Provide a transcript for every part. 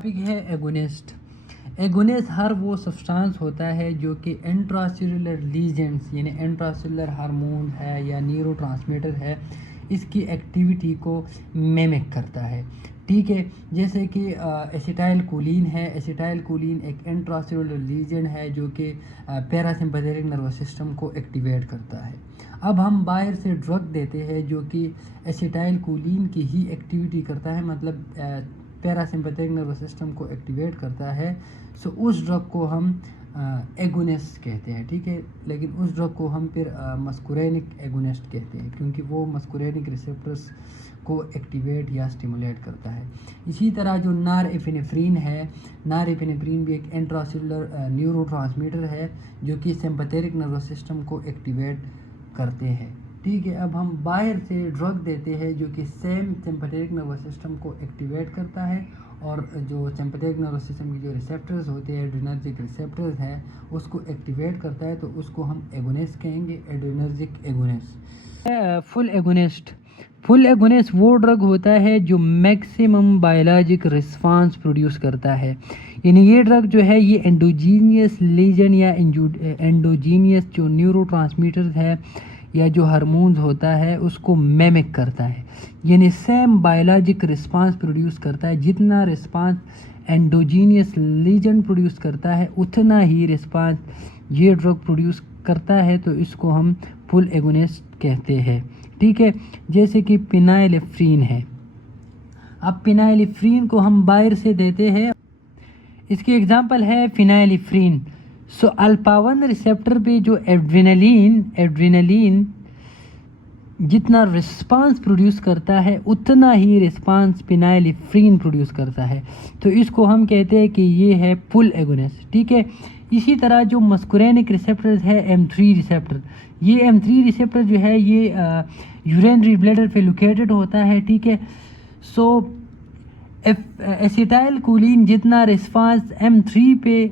Topic है agonist. Agonist हर वो substance होता है जो कि इंट्रासेलुलर लीजेंड्स यानी इंट्रासेलुलर हार्मोन है या न्यूरोट्रांसमीटर है, इसकी एक्टिविटी को मेमिक करता है। ठीक है, जैसे कि एसिटाइल कोलिन है। एसिटाइल कोलिन एक इंट्रासेलुलर लीजेंड है जो कि पैरासिम्पैथेटिक नर्वस सिस्टम को एक्टिवेट करता है। अब हम बाहर से ड्रग देते हैं जो कि एसिटाइल कोलिन की ही एक्टिविटी करता है, मतलब पैरासिम्पैथेटिक नर्वस सिस्टम को एक्टिवेट करता है। सो उस ड्रग को हम एगोनिस्ट कहते हैं। ठीक है, लेकिन उस ड्रग को हम फिर मस्कुरेनिक एगोनिस्ट कहते हैं क्योंकि वो मस्कुरेनिक रिसेप्टर्स को एक्टिवेट या स्टिमुलेट करता है। इसी तरह जो नॉरएपिनेफ्रिन है, नॉरएपिनेफ्रिन भी एक इंट्रासेलुलर न्यूरोट्रांसमीटर है जो कि सिंपैथेटिक नर्वस सिस्टम को एक्टिवेट करते हैं। ठीक है, अब हम बाहर से ड्रग देते हैं जो कि सेम सिंपैथेटिक नर्वस सिस्टम को एक्टिवेट करता है, और जो सिंपैथेटिक नर्वस सिस्टम की जो रिसेप्टर्स होते हैं, एड्रेनर्जिक रिसेप्टर्स हैं, उसको एक्टिवेट करता है, तो उसको हम एगोनिस्ट कहेंगे, एड्रेनर्जिक एगोनिस्ट। फुल एगोनिस्ट वो ड्रग होता है जो मैक्सिमम बायोलॉजिक रिस्पांस प्रोड्यूस करता है। यानी ये ड्रग जो है ये एंडोजीनियस लीजन या एंडोजीनियस जो न्यूरोट्रांसमीटर्स है या जो हार्मोन्स होता है उसको मेमिक करता है, यानी सेम बायोलॉजिक रिस्पांस प्रोड्यूस करता है। जितना रिस्पांस एंडोजीनियस लीजन प्रोड्यूस करता है उतना ही रिस्पांस ये ड्रग प्रोड्यूस करता है, तो इसको हम फुल एगोनिस्ट कहते हैं। ठीक है, जैसे कि फिनाइलेफ्रीन है। अब फिनाइलेफ्रीन को हम बाहर से देते हैं, इसकी एग्जांपल है फिनाइलेफ्रीन। सो अल्फा 1 रिसेप्टर पे जो एड्रेनलिन जितना रिस्पांस प्रोड्यूस करता है उतना ही रिस्पांस फिनाइलेफ्रीन प्रोड्यूस करता है, तो इसको हम कहते हैं कि ये है फुल एगोनिस्ट। ठीक है, इसी तरह जो मस्कुरेनिक रिसेप्टर्स है M3 रिसेप्टर, ये M3 रिसेप्टर जो है ये यूरिनरी ब्लैडर पे लोकेटेड होता है। ठीक है, सो एसिटाइल कोलिन जितना रिस्पांस M3 पे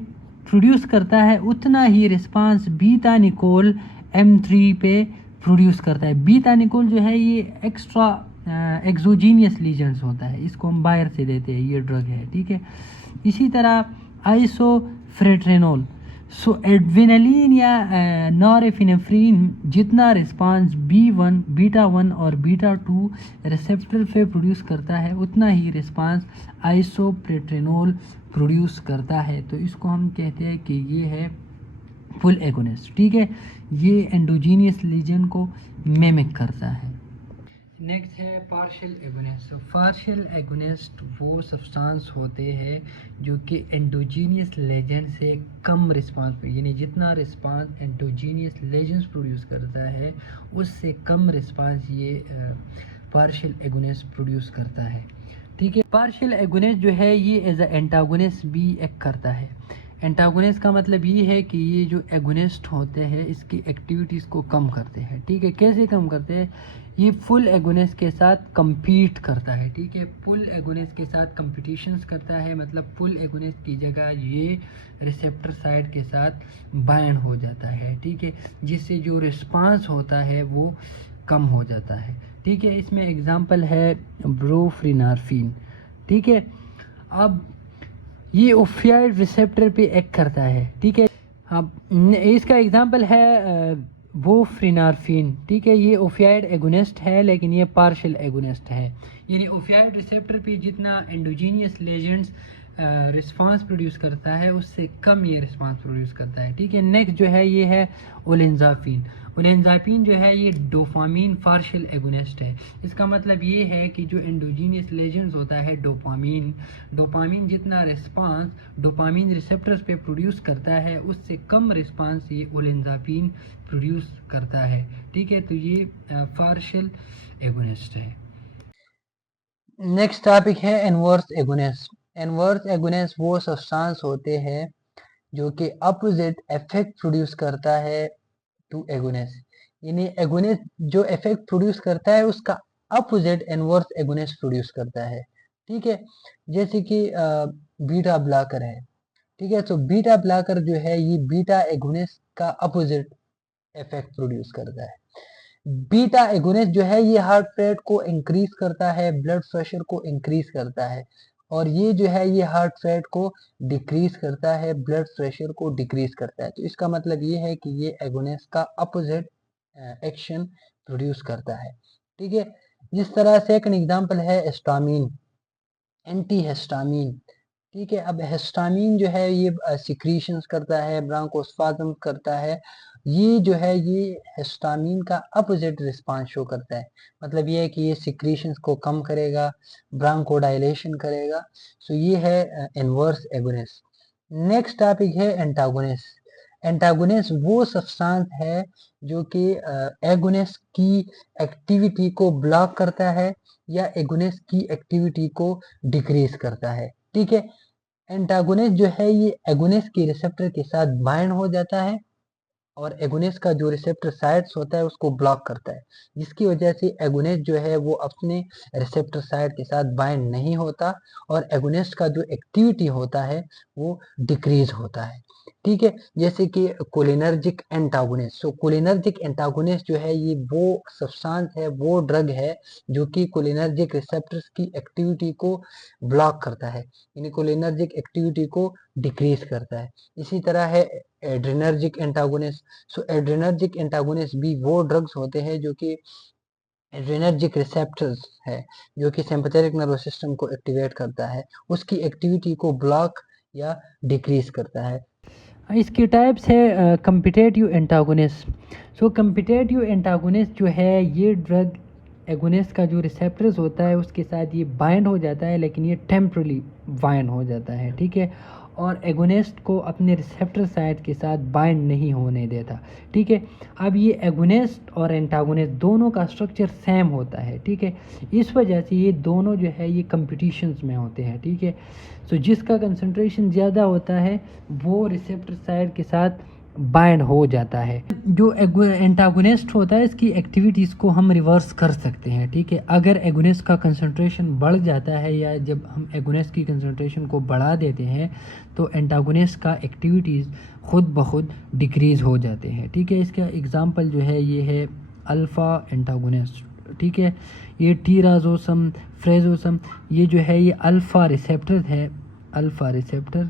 प्रोड्यूस करता है उतना ही रिस्पांस बीटा निकोल M3 पे प्रोड्यूस करता है। बीटा निकोल जो है ये एक्स्ट्रा एक्सोजीनियस लीजेंड्स होता है, इसको हम बाहर से देते हैं, ये ड्रग है। ठीक है, इसी तरह आइसोफ्रेट्रेनोल। सो एड्रेनलिन या नॉरएपिनेफ्रिन जितना रिस्पांस B1 बीटा 1 और बीटा 2 रिसेप्टर पे प्रोड्यूस करता है उतना ही रिस्पांस आइसोप्रेट्रेनोल प्रोड्यूस करता है, तो इसको हम कहते हैं कि ये है फुल एगोनिस्ट। ठीक है, ये एंडोजीनियस लीजन को मेमिक करता है। नेक्स्ट है पार्शियल एगोनिस्ट। पार्शियल एगोनिस्ट वो सब्सटेंस होते हैं जो कि एंडोजीनियस लेजेंड से कम रिस्पांस, यानी जितना रिस्पांस एंडोजीनियस लेजेंड्स प्रोड्यूस करता है उससे कम रिस्पांस ये पार्शियल एगोनिस्ट प्रोड्यूस करता है। ठीक है, पार्शियल एगोनिस्ट जो है ये एज अ एंटागोनिस्ट भी एक्ट करता है। एंटागोनिस्ट का मतलब ये है कि ये जो एगोनिस्ट होते हैं इसकी एक्टिविटीज़ को कम करते हैं। ठीक है, कैसे कम करते हैं? ये फुल एगोनिस्ट के साथ compete करता है। ठीक है, फुल एगोनिस्ट के साथ competitions करता है, मतलब फुल एगोनिस्ट की जगह ये रिसेप्टर साइड के साथ बाइंड हो जाता है। ठीक है, जिससे जो रिस्पांस होता है वो कम हो जाता है। ठीक है, इसमें एग्जांपल है ब्रोफ्रिनार्फिन। ठीक है, अब ये ओपियाइड रिसेप्टर पे एक्ट करता है। ठीक है, अब इसका एग्जांपल है बुप्रेनोर्फिन। ठीक है, ये ओपियाइड एगोनिस्ट है लेकिन ये पार्शियल एगोनिस्ट है, यानी ओपियाइड रिसेप्टर पे जितना एंडोजीनियस लेजेंड्स रिस्पांस प्रोड्यूस करता है उससे कम ये रिस्पांस प्रोड्यूस करता है। ठीक है, नेक्स्ट जो है ये है ओलेंजापिन। ओलेंजापिन जो है ये डोपामीन पार्शियल एगोनिस्ट है। इसका मतलब ये है कि जो एंडोजीनियस लेजेंड्स होता है डोपामीन जितना रिस्पांस डोपामीन रिसेप्टर्स पे प्रोड्यूस करता है उससे कम रिस्पांस ये ओलेंजापिन प्रोड्यूस करता है। ठीक है, तो ये पार्शियल एगोनिस्ट है। नेक्स्ट टॉपिक है इनवर्स एगोनिस्ट। इनवर्स एगोनिस्ट वो सब्सटेंस होते हैं जो कि अपोजिट इफेक्ट प्रोड्यूस करता है टू एगोनिस्ट, यानी एगोनिस्ट जो इफेक्ट प्रोड्यूस करता है उसका अपोजिट इनवर्स एगोनिस्ट प्रोड्यूस करता है। ठीक है, जैसे कि बीटा ब्लॉकर है। ठीक है, तो बीटा ब्लॉकर जो है ये बीटा एगोनिस्ट का अपोजिट इफेक्ट प्रोड्यूस करता है। बीटा एगोनिस्ट जो है ये हार्ट रेट को इंक्रीज करता है, ब्लड प्रेशर को इंक्रीज करता है, और ये जो है ये हार्ट रेट को डिक्रीज करता है, ब्लड प्रेशर को डिक्रीज करता है। तो इसका मतलब ये है कि ये एगोनिस्ट का अपोजिट एक्शन प्रोड्यूस करता है। ठीक है, जिस तरह सेकंड एग्जांपल है हिस्टामिन, एंटी हिस्टामिन। ठीक है, अब हिस्टामिन जो है ये सिक्रीशंस करता है, ब्रांकोस्पाज्म करता है। ये जो है ये हिस्टामिन का अपोजिट रिस्पांस शो करता है। मतलब ये है कि ये सिक्रीशंस को कम करेगा, ब्रांकोडाइलेशन करेगा। सो ये है इनवर्स एगोनिस्ट। नेक्स्ट टॉपिक है एंटागोनिस्ट। एंटागोनिस्ट वो सब्सटेंस है जो कि एगोनिस्ट की एक्टिविटी को ब्लॉक करता है या एगोनिस्ट की एक्टिविटी को डिक्रीज करता है। ठीक है, एंटागोनिस्ट जो है ये एगोनिस्ट के रिसेप्टर के साथ बाइंड हो जाता है और एगोनिस्ट का जो रिसेप्टर साइट्स होता है उसको ब्लॉक करता है, जिसकी वजह से एगोनिस्ट जो है वो अपने रिसेप्टर साइट के साथ बाइंड नहीं होता और एगोनिस्ट का जो एक्टिविटी होता है वो डिक्रीज होता है। ठीक है, जैसे कि कोलिनर्जिक एंटागोनिस्ट। सो कोलिनर्जिक एंटागोनिस्ट जो है ये वो सब्सटेंस है, वो ड्रग है जो कि कोलिनर्जिक रिसेप्टर्स की एक्टिविटी को ब्लॉक करता है, यानी कोलिनर्जिक एक्टिविटी को डिक्रीज करता है। इसी तरह है एड्रेनर्जिक एंटागोनिस्ट। सो एड्रेनर्जिक एंटागोनिस्ट भी वो ड्रग्स होते हैं जो कि एड्रेनर्जिक रिसेप्टर्स है, जो कि सिंपैथेटिक नर्वस सिस्टम को एक्टिवेट करता है, उसकी एक्टिविटी को ब्लॉक या डिक्रीज करता है। इसकी टाइप्स है कम्पिटेटिव एंटागोनिस्ट। सो कम्पिटेटिव एंटागोनिस्ट जो है ये ड्रग एगोनिस्ट का जो रिसेप्टर्स होता है उसके साथ ये बाइंड हो जाता है, लेकिन ये टेम्परली बाइंड हो जाता है। ठीक है, और एगोनिस्ट को अपने रिसेप्टर साइट के साथ बाइंड नहीं होने देता। ठीक है, अब ये एगोनिस्ट और एंटागोनिस्ट दोनों का स्ट्रक्चर सेम होता है। ठीक है, इस वजह से ये दोनों जो है ये कंपटीशंस में होते हैं। ठीक है, सो जिसका कंसंट्रेशन ज़्यादा होता है वो रिसेप्टर साइड के साथ बाइंड हो जाता है। जो एंटागोनिस्ट होता है इसकी एक्टिविटीज़ को हम रिवर्स कर सकते हैं। ठीक है, अगर एगोनिस्ट का कंसंट्रेशन बढ़ जाता है या जब हम एगोनिस्ट की कंसंट्रेशन को बढ़ा देते हैं तो एंटागोनिस्ट का एक्टिविटीज़ खुद ब खुद डिक्रीज़ हो जाते हैं। ठीक है, इसका एग्ज़ाम्पल जो है ये है अल्फ़ा एंटागोनिस्ट। ठीक है, ये टीराजोसम, फ्रेजोसम, ये जो है ये अल्फ़ा रिसेप्टर है। अल्फ़ा रिसेप्टर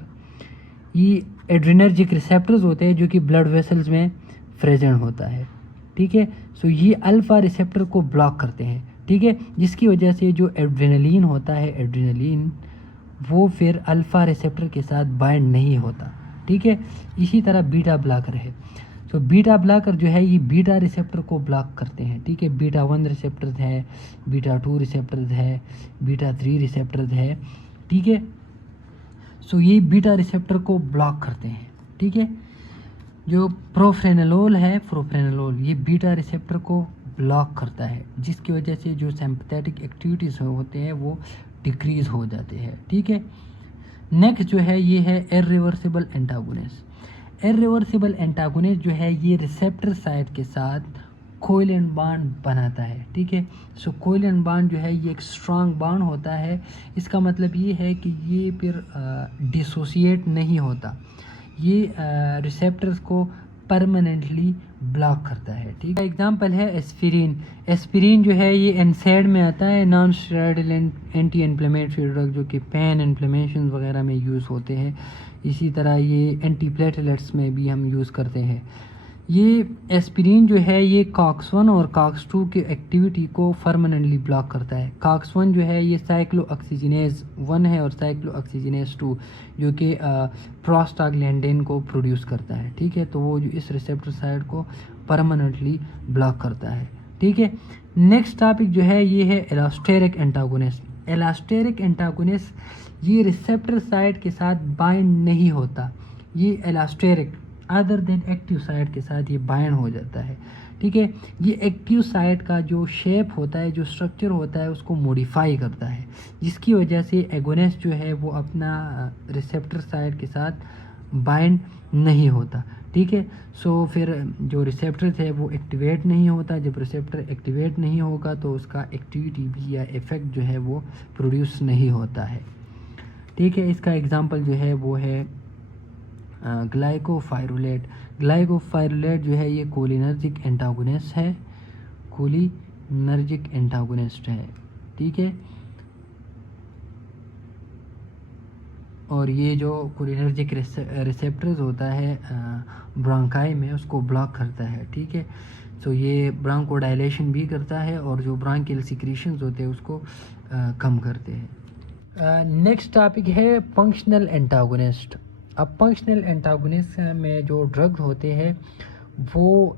ये एड्रेनर्जिक रिसेप्टर्स होते हैं जो कि ब्लड वेसल्स में प्रेजेंट होता है। ठीक है, सो ये अल्फ़ा रिसेप्टर को ब्लॉक करते हैं। ठीक है, जिसकी वजह से जो एड्रेनलिन होता है, एड्रेनलिन वो फिर अल्फ़ा रिसेप्टर के साथ बाइंड नहीं होता। ठीक है, इसी तरह बीटा ब्लॉकर है। सो बीटा ब्लॉकर जो है ये बीटा रिसेप्टर को ब्लॉक करते हैं। ठीक है, बीटा 1 रिसेप्टर्स है, बीटा 2 रिसेप्टर्स है, बीटा 3 रिसेप्टर्स है। ठीक है, सो ये बीटा रिसेप्टर को ब्लॉक करते हैं। ठीक है, जो प्रोफ्रेनलोल है, प्रोफ्रेनलोल ये बीटा रिसेप्टर को ब्लॉक करता है, जिसकी वजह से जो सिंपैथेटिक एक्टिविटीज़ होते हैं वो डिक्रीज़ हो जाते हैं। ठीक है, नेक्स्ट जो है ये है इर्रिवर्सिबल एंटागोनिस्ट। इर्रिवर्सिबल एंटागोनिस्ट जो है ये रिसेप्टर साइट के साथ कोवैलेंट बॉन्ड बनाता है। ठीक है, सो कोवैलेंट बॉन्ड जो है ये एक स्ट्रांग बॉन्ड होता है। इसका मतलब ये है कि ये फिर डिसोसिएट नहीं होता, ये रिसेप्टर्स को परमानेंटली ब्लॉक करता है। ठीक है, एग्जांपल है एस्पिरिन। एस्पिरिन जो है ये एनसेड में आता है, non steroidal anti inflammatory drug, जो कि पेन इन्फ्लेमेशन वगैरह में यूज़ होते हैं। इसी तरह ये एंटी प्लेटलेट्स में भी हम यूज़ करते हैं। ये एस्पिरिन जो है ये कॉक्स 1 और कॉक्स 2 की एक्टिविटी को परमानेंटली ब्लॉक करता है। कॉक्स 1 जो है ये साइक्लोऑक्सीजिनेज 1 है और साइक्लोऑक्सीजिनेज 2 जो कि प्रोस्टाग्लैंडिन को प्रोड्यूस करता है। ठीक है, तो वो जो इस रिसेप्टर साइड को परमानेंटली ब्लॉक करता है। ठीक है, नेक्स्ट टॉपिक जो है ये है एलोस्टेरिक एंटागोनिस्ट। एलोस्टेरिक एंटागोनिस्ट ये रिसेप्टर साइड के साथ बाइंड नहीं होता, ये allosteric other than active site के साथ ये बाइंड हो जाता है। ठीक है, ये एक्टिव साइट का जो शेप होता है, जो स्ट्रक्चर होता है उसको मॉडिफाई करता है, जिसकी वजह से एगोनिस्ट जो है वो अपना रिसेप्टर साइट के साथ बाइंड नहीं होता। ठीक है, सो फिर जो रिसेप्टर है वो एक्टिवेट नहीं होता। जब रिसेप्टर एक्टिवेट नहीं होगा तो उसका एक्टिविटी भी या इफ़ेक्ट जो है वो प्रोड्यूस नहीं होता है। ठीक है, इसका एग्जांपल जो है वो है ग्लाइकोफाइरुलेट। ग्लाइकोफाइरुलेट जो है ये कोलिनर्जिक एंटागोनिस्ट है, कोलिनर्जिक एंटागोनिस्ट है। ठीक है, और ये जो कोलिनर्जिक रिसेप्टर्स होता है ब्रोंकाई में, उसको ब्लॉक करता है, ठीक है। सो ये ब्रोंको डायलेशन भी करता है और जो ब्रोंकियल सिक्रीशंस होते हैं उसको कम करते हैं। नेक्स्ट टॉपिक है फंक्शनल एंटागोनिस्ट। अब फंक्शनल एंटागोनिस्ट में जो ड्रग होते हैं वो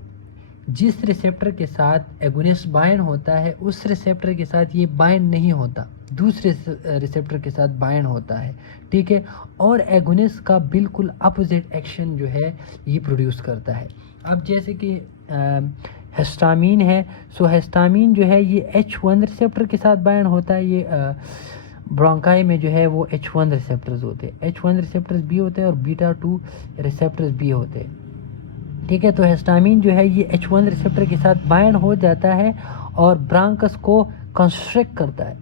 जिस रिसेप्टर के साथ एगोनिस्ट बाइंड होता है उस रिसेप्टर के साथ ये बाइंड नहीं होता, दूसरे रिसेप्टर के साथ बाइंड होता है, ठीक है। और एगोनिस्ट का बिल्कुल अपोजिट एक्शन जो है ये प्रोड्यूस करता है। अब जैसे कि हिस्टामीन है, सो हिस्टामीन जो है ये H1 रिसेप्टर के साथ बाइंड होता है। ये ब्रोंकाई में जो है वो H1 रिसेप्टर्स होते हैं, H1 रिसेप्टर्स भी होते हैं और β2 रिसेप्टर्स भी होते हैं, ठीक है। तो हिस्टामीन जो है ये H1 रिसेप्टर के साथ बाइंड हो जाता है और ब्रांकस को कंस्ट्रिक्ट करता है।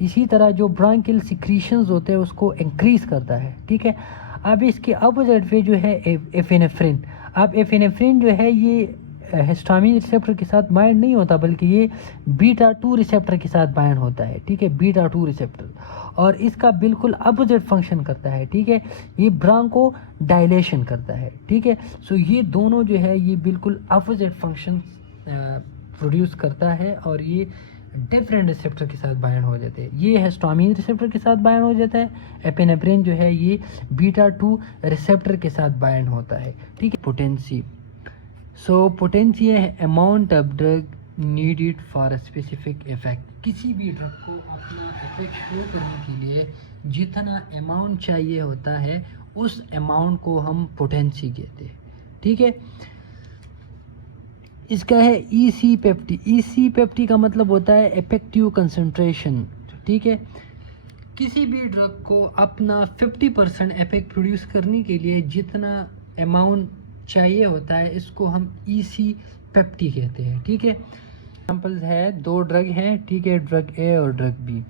इसी तरह जो ब्रांकियल सिक्रीशंस होते हैं उसको इंक्रीज करता है, ठीक है। अब इसके अपोजिट वे जो है एफिनेफ्रिन। अब एफिनेफ्रिन जो है ये हिस्टामीन रिसेप्टर के साथ बाइंड नहीं होता बल्कि ये β2 रिसेप्टर के साथ बाइंड होता है, ठीक है, β2 रिसेप्टर, और इसका बिल्कुल अपोजिट फंक्शन करता है, ठीक है। ये ब्रांको डायलेशन करता है, ठीक है। सो ये दोनों जो है ये बिल्कुल अपोजिट फंक्शन प्रोड्यूस करता है और ये डिफरेंट रिसेप्टर के साथ बाइंड हो जाते हैं। ये हिस्टामीन रिसेप्टर के साथ बाइंड हो जाता है, एपिनेफ्रिन जो है ये β2 रिसेप्टर के साथ बाइंड होता है, ठीक है। पोटेंसी, सो पोटेंसी है amount of drug needed for a specific effect. किसी भी ड्रग को अपना इफेक्ट शो करने के लिए जितना अमाउंट चाहिए होता है उस अमाउंट को हम पोटेंसी कहते हैं, ठीक है। इसका है ईसी पेप्टी। ईसी पेप्टी का मतलब होता है इफेक्टिव कंसंट्रेशन, ठीक है। किसी भी ड्रग को अपना 50% इफेक्ट प्रोड्यूस करने के लिए जितना अमाउंट चाहिए होता है इसको हम ईसी पेप्टी कहते हैं, ठीक है। एग्जाम्पल्स है, दो ड्रग हैं, ठीक है, ड्रग ए और ड्रग बी।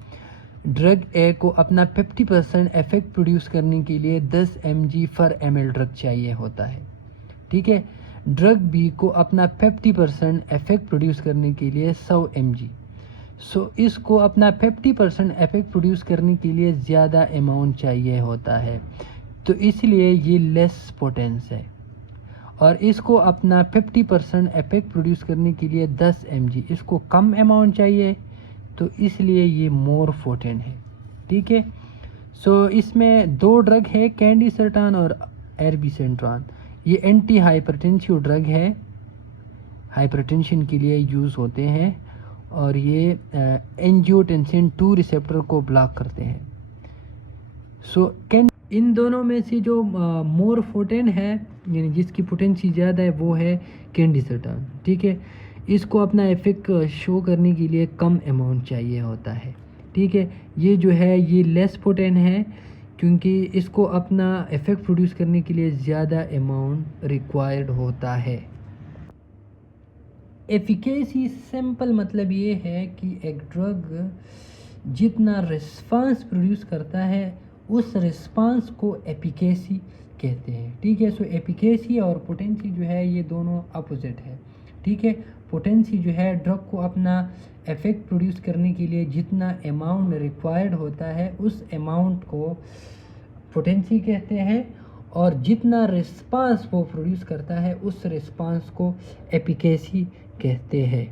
ड्रग ए को अपना 50% इफेक्ट प्रोड्यूस करने के लिए 10 mg/ml ड्रग चाहिए होता है, ठीक है। ड्रग बी को अपना 50% इफेक्ट प्रोड्यूस करने के लिए 100 mg। सो इसको अपना 50% इफेक्ट प्रोड्यूस करने के लिए ज़्यादा अमाउंट चाहिए होता है, तो इसलिए ये लेस पोटेंस है। और इसको अपना 50% इफेक्ट प्रोड्यूस करने के लिए 10 mg, इसको कम अमाउंट चाहिए तो इसलिए ये मोर पोटेंट है, ठीक है। सो इसमें दो ड्रग है, कैंडिसर्टान और एर्बिसेंट्रान। ये एंटी हाइपरटेंसिव ड्रग है, हाइपरटेंशन के लिए यूज़ होते हैं और ये एंजियोटेंसिन 2 रिसेप्टर को ब्लॉक करते हैं। सो इन दोनों में से जो मोर पोटेंट है यानी जिसकी पोटेंसी ज़्यादा है वो है कैंडिसर्टान, ठीक है। इसको अपना इफेक्ट शो करने के लिए कम अमाउंट चाहिए होता है, ठीक है। ये जो है ये लेस पोटेंट है क्योंकि इसको अपना इफेक्ट प्रोड्यूस करने के लिए ज़्यादा अमाउंट रिक्वायर्ड होता है। एफिकेसी सिंपल मतलब ये है कि एक ड्रग जितना रिस्पांस प्रोड्यूस करता है उस रिस्पांस को एफिकेसी कहते हैं, ठीक है। सो एफिकेसी और पोटेंसी जो है ये दोनों अपोजिट है, ठीक है। पोटेंसी जो है ड्रग को अपना इफेक्ट प्रोड्यूस करने के लिए जितना अमाउंट रिक्वायर्ड होता है उस अमाउंट को पोटेंसी कहते हैं और जितना रिस्पांस वो प्रोड्यूस करता है उस रिस्पांस को एफिकेसी कहते हैं।